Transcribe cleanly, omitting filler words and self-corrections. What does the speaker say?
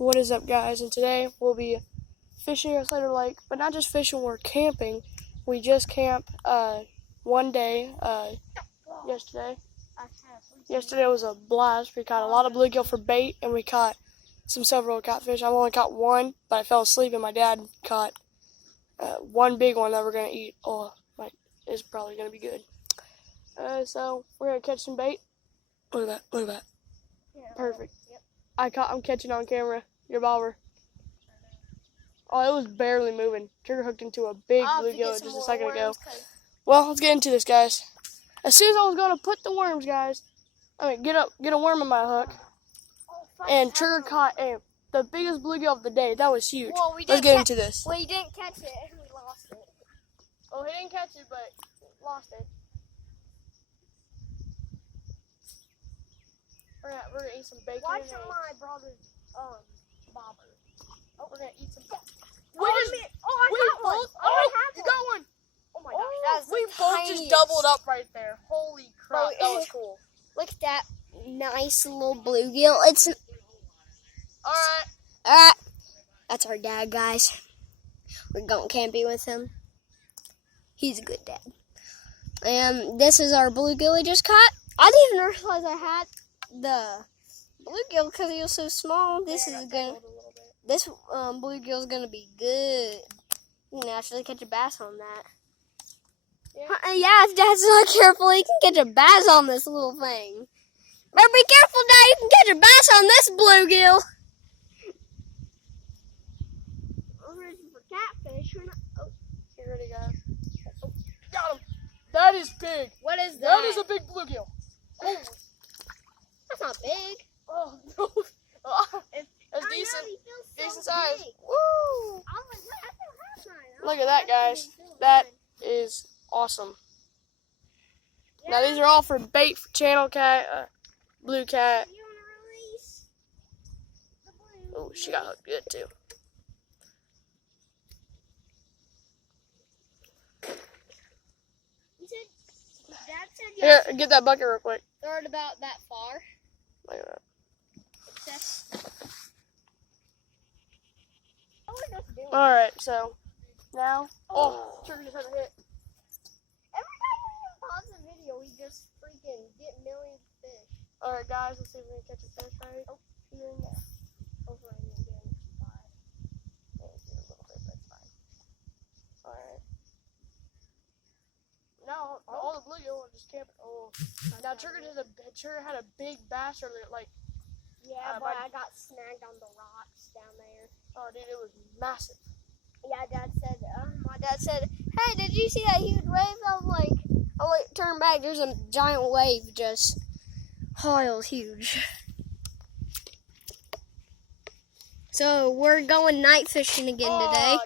What is up, guys? And today we'll be fishing at Slater Lake, but not just fishing, we're camping. We just camped one day yesterday. Yesterday was a blast. We caught a lot of bluegill for bait, and we caught some several catfish. I've only caught one, but I fell asleep, and my dad caught one big one that we're going to eat. Oh, it's probably going to be good. So we're going to catch some bait. Look at that. Look at that. Perfect. I'm catching on camera. Your bobber. Oh, it was barely moving. Trigger hooked into a big bluegill just a second ago. Well, let's get into this, guys. As soon as I was going to put the worms, guys, get a worm in my hook, and Trigger caught the biggest bluegill of the day. That was huge. Well, let's get into this. Well, he didn't catch it. We lost it. Oh, he didn't catch it, but lost it. We're gonna eat some bacon. Watch my brother's bobber. Oh, we're gonna eat some. I got one. You got one. Oh my gosh, we both just doubled up right there. Holy crap, that was cool. Look at that nice little bluegill. It's all right. That's our dad, guys. We're going camping with him. He's a good dad. And this is our bluegill we just caught. I didn't even realize I had the bluegill because he was so small. This bluegill is gonna be good. You can actually catch a bass on that. Yeah, if Dad's not careful, he can catch a bass on this little thing. Better be careful, Dad. You can catch a bass on this bluegill. I'm ready for catfish. Oh, get ready, guys. Oh, got him. That is big. What is that? That is a big bluegill. Oh. That's not big. Oh no. That's decent size. Big. Woo! Look at that, guys. That is awesome. Yeah. Now these are all for bait for channel cat, blue cat. Oh, she got hooked good too. Here, get that bucket real quick. Throw it about that far. Look at that. Alright, so now, Trigger just had a hit. Every time we pause the video, we just freaking get millions of fish. Alright, guys, let's see if we can catch a fish right here and there. Over and again. Maybe a little bit, that's fine. Alright. Now, all the bluegill are just camping. Oh, now Trigger had a big bass earlier, yeah, but I got snagged on the rocks down there. Oh, dude, it was massive. Yeah, my dad said, hey, did you see that huge wave? I was like, turn back, there's a giant wave just, it was huge. So, we're going night fishing again today.